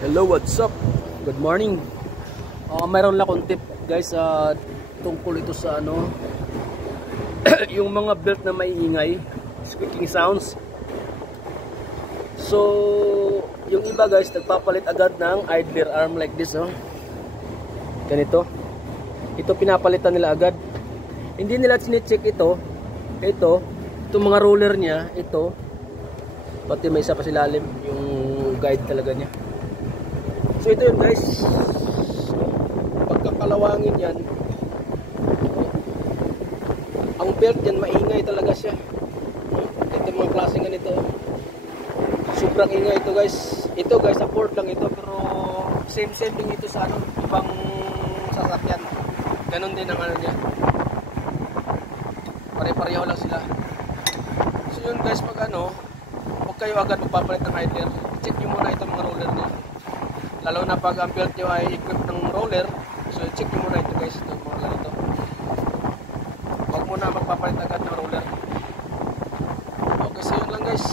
Hello, what's up? Good morning. Mayroon lang akong tip guys tungkol ito sa yung mga belt na maiingay, squeaking sounds. So, yung iba guys nagpapalit agad ng idler arm like this, ganito. Ito pinapalitan nila agad. Hindi nila sine-check ito mga roller niya, ito. Pati may isa pa sa ilalim, yung guide talaga niya. So ito yun guys, pagkakalawangin yan, ang belt yan maingay talaga siya. Ito mga klaseng ganito, sobrang ingay ito guys. Ito guys, support lang ito, pero same din ito sa ibang sasakyan. Ganon din ang niya, pare-pareho lang sila. So yun guys, pag huwag kayo agad magpapalit ng idler, check nyo muna ito mga roller niya. Lalo na pag ang belt nyo ay equipped ng roller, so check nyo muna ito guys, ito mga ganito. Huwag muna magpapalit agad ng roller. Okay, so yun lang guys.